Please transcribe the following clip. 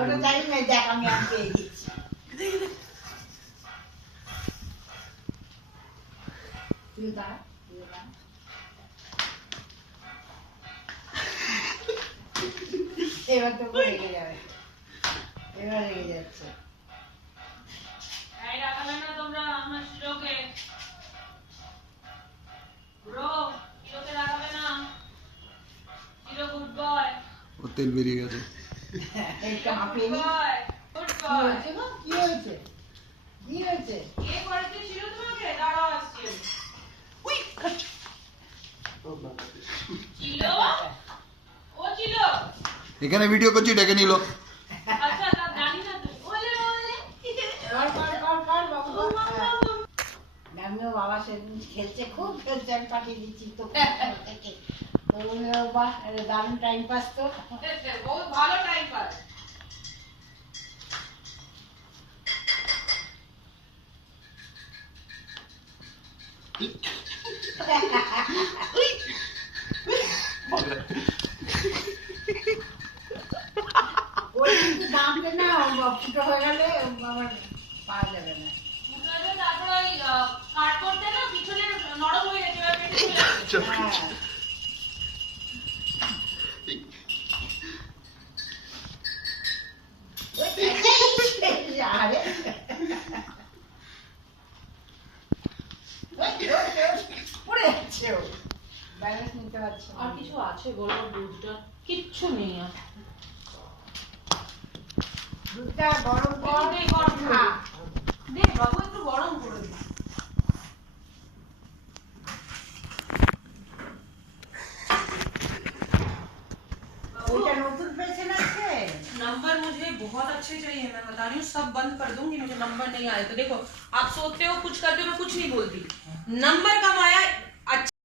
ওটা জানি না, দেখ আমি আর পেয়ে গেছি। তুই দাঁড়া, তুই দাঁড়া। এবার তো রেগে যাবে, এবার রেগে যাচ্ছে। তোমরা আমার শিরোকে ব্রো শিরোকে রাখাবে না, শিরো গুড বয়। ও তেল বেরিয়ে গেছে। এই কাঁপে নি। গুড কি বয়। হয়েছে গো? কি হয়েছে? কি হয়েছে? কে করেছে শিরো তোমাকে? দাঁড়াও আসছি। চিলো ও চিলো, এখানে ভিডিও করছি, ডেকে নিল। আচ্ছা তা জানি না তো। ওলে ওলে কর, বাবু কর। আমিও বাবা সেদিন খেলছে, খুব খেলছে, আমি পাঠিয়ে দিচ্ছি তো থেকে। তো বাহ, দারুণ টাইম পাস তো। বহুত ভালো টাইম পাস। ওই কিন্তু দামটা না ফুটো হয়ে গেলে আমার পাওয়া যাবে না। তারপরে ওই কাট করতে না পিছনে নরম হয়ে গেছে, এবার পেটে চলে যাচ্ছে। হ্যাঁ। আরে পড়ে যাচ্ছে ও, ব্যালেন্স নিতে পারছে না। আর কিছু আছে বলো? দুধটা কিচ্ছু নেই আর। দুধটা গরম কর, দে গরম খা। দে বাবু একটু গরম করে দে। ওইটা নতুন পেয়েছেন আছে? नंबर मुझे बहुत अच्छे चाहिए, मैं बता रही हूँ सब बंद कर दूंगी, मुझे नंबर नहीं आए तो देखो आप सोचते हो कुछ करते हो, मैं कुछ नहीं बोलती। नंबर कम आया